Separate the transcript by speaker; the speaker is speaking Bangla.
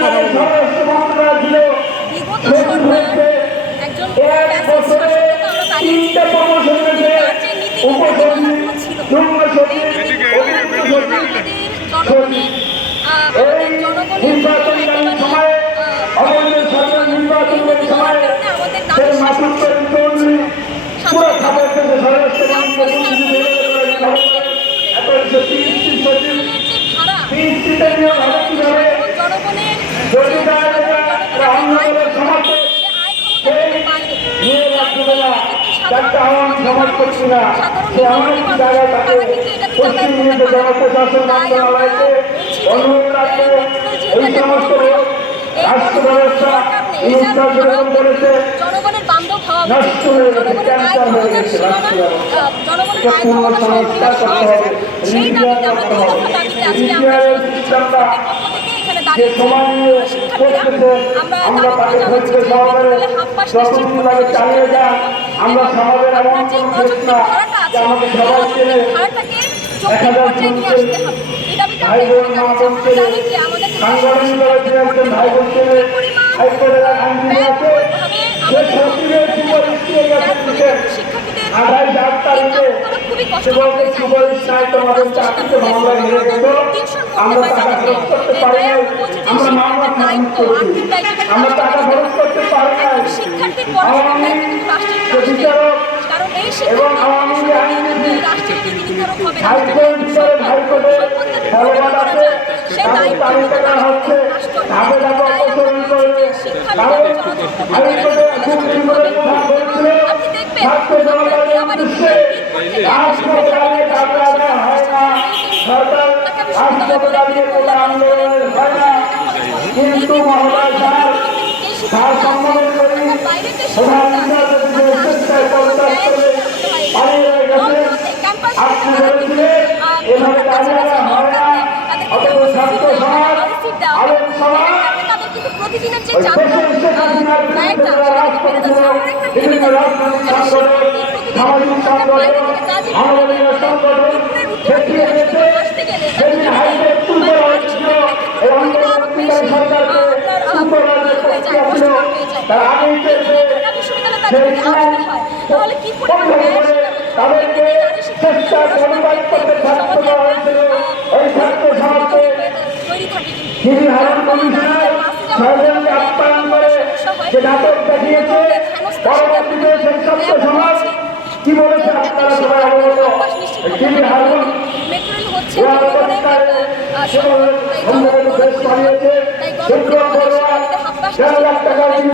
Speaker 1: কথা বলুন
Speaker 2: বিগত সরকার একজন ফ্যাসিস্ট শাসককে কিন্তু তার যে নীতি নীতিমালাগুলো ছিল এই নীতিমালাগুলো আমাদের জনগণের আহ, আমাদের জনগণের জন্য একেবারে আহ, এই নীতিমালার কারণে আমাদের নামের জনগণের জনগণের বান্ধব হওয়া উচিত জনগণের আয় ক্ষমতার সীমানা আহ, জনগণের আয় ক্ষমতা সহযোগিতার সীমানা সেই দাবিতে আমরা দুই দফা দাঁড়িয়েছি শিক্ষার্থীরা আমরা দাবি করে জানাচ্ছি যে বিদ্যালয়ে হাফ পাস নিশ্চিত করতে হবে
Speaker 1: এমন
Speaker 2: আপনার যে
Speaker 1: কোনো
Speaker 2: প্রযুক্তি
Speaker 1: চেতনা
Speaker 2: ভাড়াটা আছে
Speaker 1: যে আমাকে
Speaker 2: এই
Speaker 1: সবাই
Speaker 2: প্রযুক্তি
Speaker 1: চেনে
Speaker 2: ভাড়াটাকে যৌক্তিক পর্যায়ে নিয়ে আসতে হবে। এই দাবিটা আমরা এখানে জানাচ্ছি আপনারা জানেন যে আমাদের
Speaker 1: সাংগঠনিকভাবে একজন ভাই বোনকে হাইকোর্টের আইনজীবী যুবকের সুপারিশ নাই তোমাদের চাকরিতে মামলা হেরে গেল আমরা টাকা খরচ করতে পারি নাই আমরা মামলা খরচ করছি আমরা টাকা খরচ করতে পারি। বিচারক
Speaker 2: কারণ এই
Speaker 1: এবং আওয়ামী লীগ
Speaker 2: না।
Speaker 1: হাইকোর্ট বিচারে হাইকোর্টে
Speaker 2: করা
Speaker 1: আছে তাদের তালিকা হচ্ছে ধাপে ধাপে অপসারণ করে হাইকোর্টে খুব
Speaker 2: হবে।
Speaker 1: কথা বলছিল না। কিন্তু মহারাজ স্যার স্যার সম্মান করি। তার আগেই চেয়েছে সেই সময়
Speaker 2: তাহলে কি
Speaker 1: করে ছয়জনকে আপ্যায়ন করে যে নাটক দেখিয়েছে পরবর্তীতে ছাত্র সমাজ কি বলেছে আপনারা সবাই অবগত? যিনি হারুন দেড় লাখ টাকা